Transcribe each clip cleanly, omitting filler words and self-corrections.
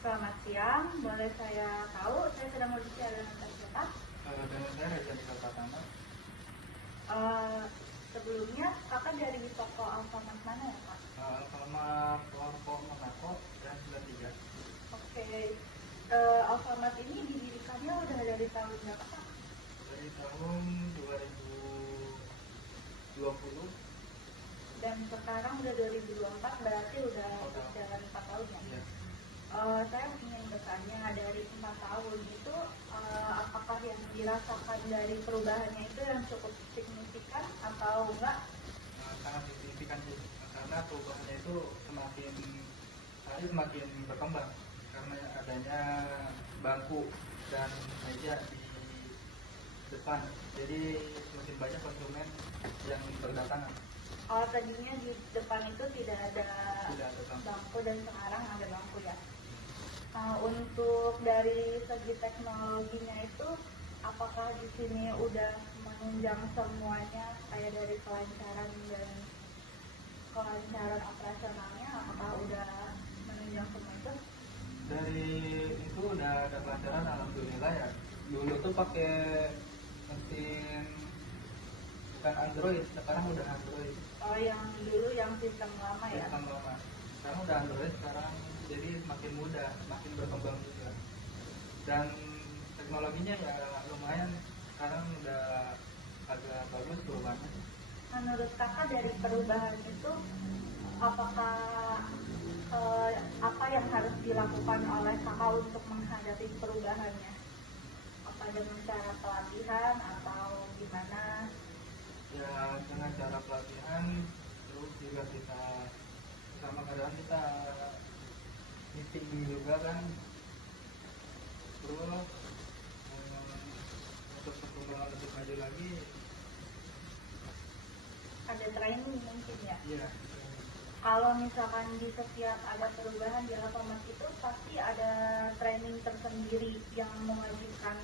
Selamat siang. Boleh saya tahu saya sedang berbicara dengan siapa? Dengan saya Reza Dika Pratama. Eh, Sebelumnya kakak dari toko Alfamart mana ya Kak? Alfamart Warko Monaco dan 93. Oke. Alfamart ini didirikannya udah dari tahun berapa Kak? Dari tahun 2020. Dan sekarang udah 2024, berarti udah berjalan 4 tahun ya? Iya. Saya ingin bertanya, dari 4 tahun itu apakah yang dirasakan dari perubahannya itu yang cukup signifikan atau enggak? Sangat signifikan sih, karena perubahannya itu semakin hari semakin berkembang karena adanya bangku dan meja di depan, jadi semakin banyak konsumen yang berdatangan. Tadinya di depan itu tidak ada bangku. bangku dan sekarang ada bangku ya. Untuk dari segi teknologinya itu, apakah di sini udah menunjang semuanya kayak dari kelancaran dan kelancaran operasionalnya, apakah udah menunjang semua itu? Dari itu udah ada kelancaran, alhamdulillah ya. Dulu tuh pakai mesin bukan Android, sekarang udah Android. Yang dulu yang sistem lama ya? Sistem lama. Sekarang udah Android, sekarang jadi semakin mudah, semakin berkembang juga. Dan teknologinya ya lumayan, sekarang udah agak bagus perubahannya. Menurut kakak dari perubahan itu, apakah apa yang harus dilakukan oleh kakak untuk menghadapi perubahannya? Apa dengan cara pelatihan atau gimana? Ya dengan cara pelatihan, terus juga kita sama kadang kita meeting juga kan, terus untuk perkembangan lebih maju lagi. Ada training mungkin ya? Iya. Kalau misalkan di setiap ada perubahan di Alfamart itu pasti ada training tersendiri yang mewajibkan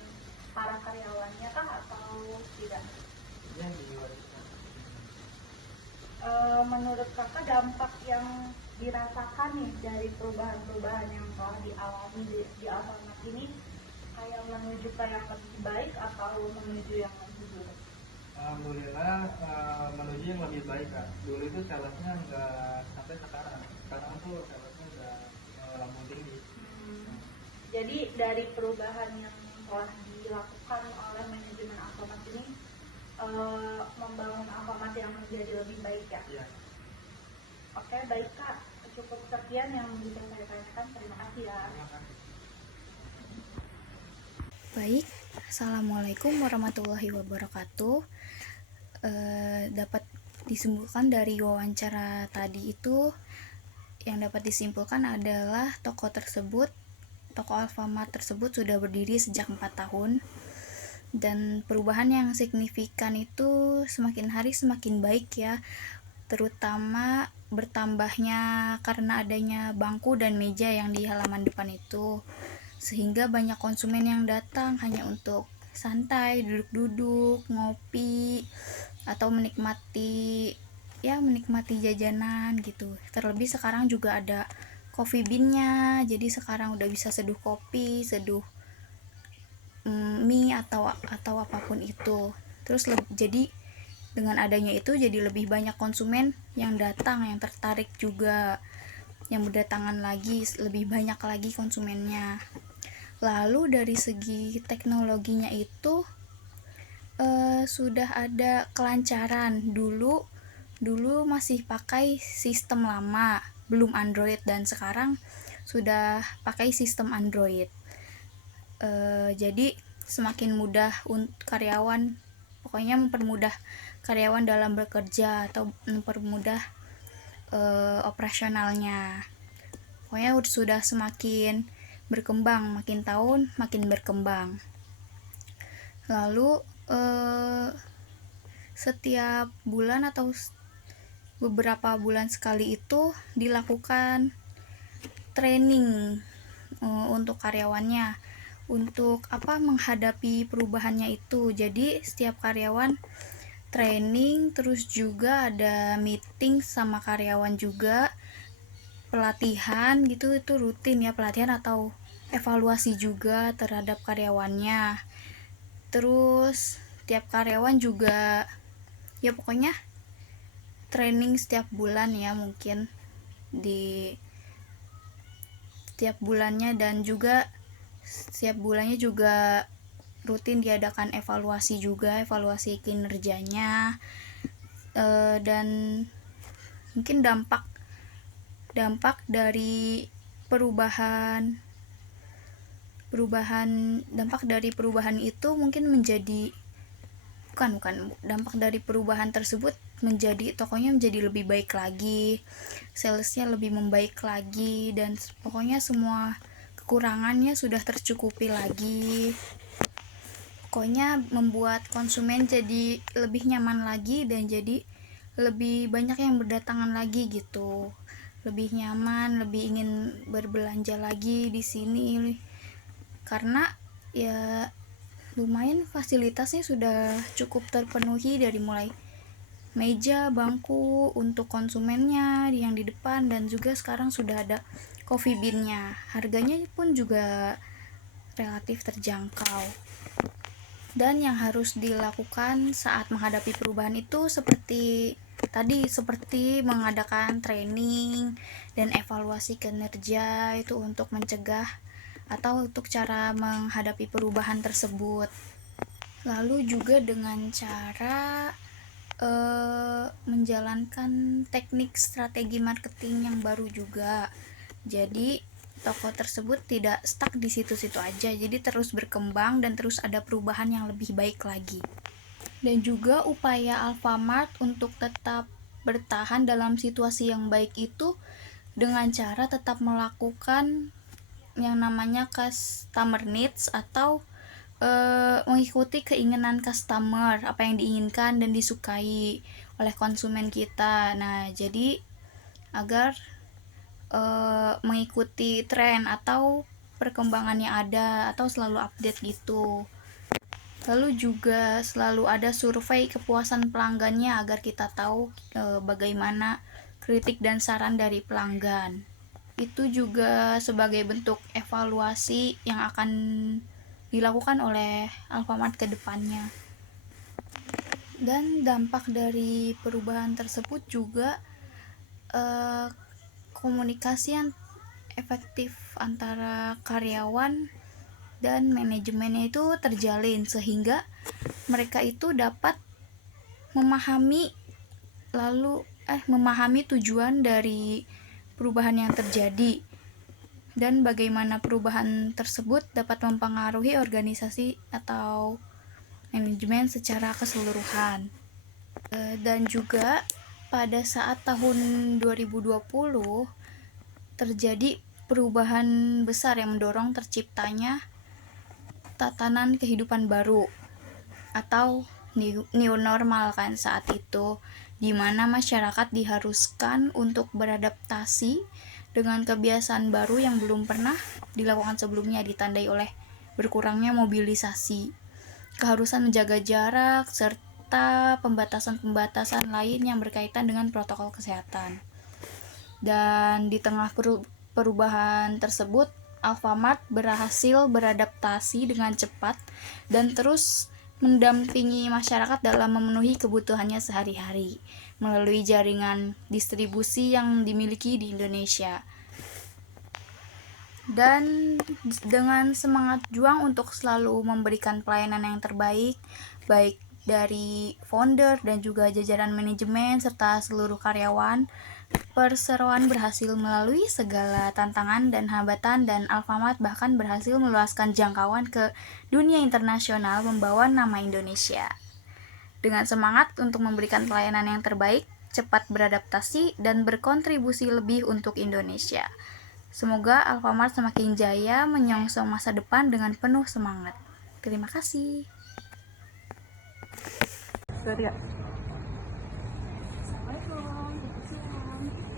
para karyawannya kah atau tidak? Iya, diwajibkan. Menurut kakak dampak yang dirasakan nih dari perubahan-perubahan yang telah dialami di Alfamart ini kayak menuju ke yang lebih baik atau menuju yang lebih buruk? Alhamdulillah menuju yang lebih baik Kak. Dulu itu salesnya nggak sampai sekarang. Sekarang tuh salesnya udah melambung tinggi. Jadi dari perubahan yang telah dilakukan oleh manajemen Alfamart ini membangun Alfamart yang menjadi lebih baik ya? Iya. Oke, baik Kak. Cukup sekian yang bisa saya tanyakan. Terima kasih ya. Terima kasih. Baik, Assalamualaikum warahmatullahi wabarakatuh. Dapat disimpulkan dari wawancara tadi itu, yang dapat disimpulkan adalah toko Alfamart tersebut sudah berdiri sejak 4 tahun, dan perubahan yang signifikan itu semakin hari semakin baik ya, terutama bertambahnya karena adanya bangku dan meja yang di halaman depan itu, sehingga banyak konsumen yang datang hanya untuk santai, duduk-duduk, ngopi, atau menikmati jajanan gitu. Terlebih sekarang juga ada coffee bean-nya, jadi sekarang udah bisa seduh kopi, seduh mie atau apapun itu. Terus jadi dengan adanya itu jadi lebih banyak konsumen yang datang, yang tertarik juga, yang berdatangan lagi, lebih banyak lagi konsumennya. Lalu dari segi teknologinya itu sudah ada kelancaran. Dulu masih pakai sistem lama, belum Android, dan sekarang sudah pakai sistem Android. Jadi semakin mudah untuk karyawan, pokoknya mempermudah karyawan dalam bekerja atau mempermudah operasionalnya. Pokoknya sudah semakin berkembang, makin tahun makin berkembang. Lalu setiap bulan atau beberapa bulan sekali itu dilakukan training untuk karyawannya, untuk menghadapi perubahannya itu. Jadi setiap karyawan training, terus juga ada meeting sama karyawan juga pelatihan gitu, itu rutin ya, pelatihan atau evaluasi juga terhadap karyawannya. Terus tiap karyawan juga ya pokoknya training setiap bulan ya, mungkin di setiap bulannya, dan juga setiap bulannya juga rutin diadakan evaluasi juga, evaluasi kinerjanya. Dan mungkin dampak dari dampak dari perubahan itu mungkin menjadi bukan dampak dari perubahan tersebut menjadi tokonya menjadi lebih baik lagi, salesnya lebih membaik lagi, dan pokoknya semua kekurangannya sudah tercukupi lagi. Pokoknya membuat konsumen jadi lebih nyaman lagi dan jadi lebih banyak yang berdatangan lagi gitu, lebih nyaman, lebih ingin berbelanja lagi di sini karena ya lumayan fasilitasnya sudah cukup terpenuhi, dari mulai meja, bangku untuk konsumennya yang di depan, dan juga sekarang sudah ada coffee bean-nya. Harganya pun juga relatif terjangkau. Dan yang harus dilakukan saat menghadapi perubahan itu seperti mengadakan training dan evaluasi kinerja itu untuk mencegah atau untuk cara menghadapi perubahan tersebut. Lalu juga dengan cara menjalankan teknik strategi marketing yang baru juga. Jadi toko tersebut tidak stuck di situ-situ aja, jadi terus berkembang dan terus ada perubahan yang lebih baik lagi. Dan juga upaya Alfamart untuk tetap bertahan dalam situasi yang baik itu dengan cara tetap melakukan yang namanya customer needs atau mengikuti keinginan customer, apa yang diinginkan dan disukai oleh konsumen kita. Nah, jadi agar mengikuti tren atau perkembangan yang ada atau selalu update gitu. Lalu juga selalu ada survei kepuasan pelanggannya agar kita tahu bagaimana kritik dan saran dari pelanggan. Itu juga sebagai bentuk evaluasi yang akan dilakukan oleh Alfamart ke depannya. Dan dampak dari perubahan tersebut juga komunikasi yang efektif antara karyawan dan manajemennya itu terjalin, sehingga mereka itu dapat memahami tujuan dari perubahan yang terjadi dan bagaimana perubahan tersebut dapat mempengaruhi organisasi atau manajemen secara keseluruhan. Dan juga pada saat tahun 2020 terjadi perubahan besar yang mendorong terciptanya tatanan kehidupan baru atau new normal kan saat itu, di mana masyarakat diharuskan untuk beradaptasi dengan kebiasaan baru yang belum pernah dilakukan sebelumnya, ditandai oleh berkurangnya mobilisasi, keharusan menjaga jarak, serta pembatasan-pembatasan lain yang berkaitan dengan protokol kesehatan. Dan di tengah perubahan tersebut, Alfamart berhasil beradaptasi dengan cepat dan terus mendampingi masyarakat dalam memenuhi kebutuhannya sehari-hari melalui jaringan distribusi yang dimiliki di Indonesia. Dan dengan semangat juang untuk selalu memberikan pelayanan yang terbaik, baik dari founder dan juga jajaran manajemen serta seluruh karyawan, perseroan berhasil melalui segala tantangan dan hambatan, dan Alfamart bahkan berhasil meluaskan jangkauan ke dunia internasional membawa nama Indonesia. Dengan semangat untuk memberikan pelayanan yang terbaik, cepat beradaptasi, dan berkontribusi lebih untuk Indonesia. Semoga Alfamart semakin jaya menyongsong masa depan dengan penuh semangat. Terima kasih. Assalamualaikum,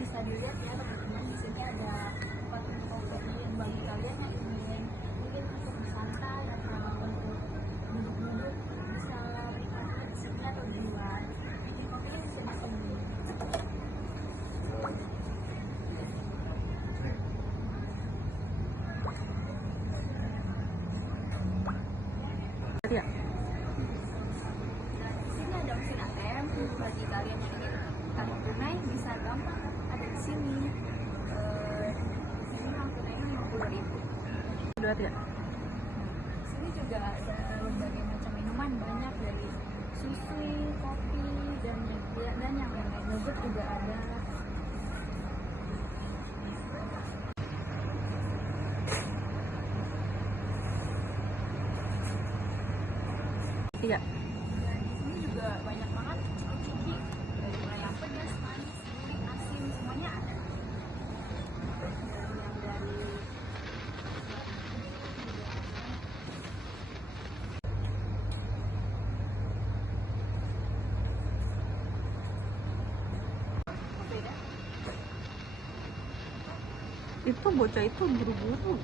bisa dilihat ya teman-teman, di sini ada tempat untuk kopi bagi kalian yang ingin mungkin untuk bersantai atau untuk duduk-duduk, bisa menikmati di sini atau di luar. Biji kopinya bisa di sini. berarti ya? Sini juga ada berbagai macam minuman, banyak dari susu, kopi, dan yang lain-lain. Yogurt juga ada. Iya. Dan di sini juga banyak banget ciki dari mulai yang pedas, manis, gurih, asin, semuanya ada. Dan yang dari Itu bocah itu buru-buru.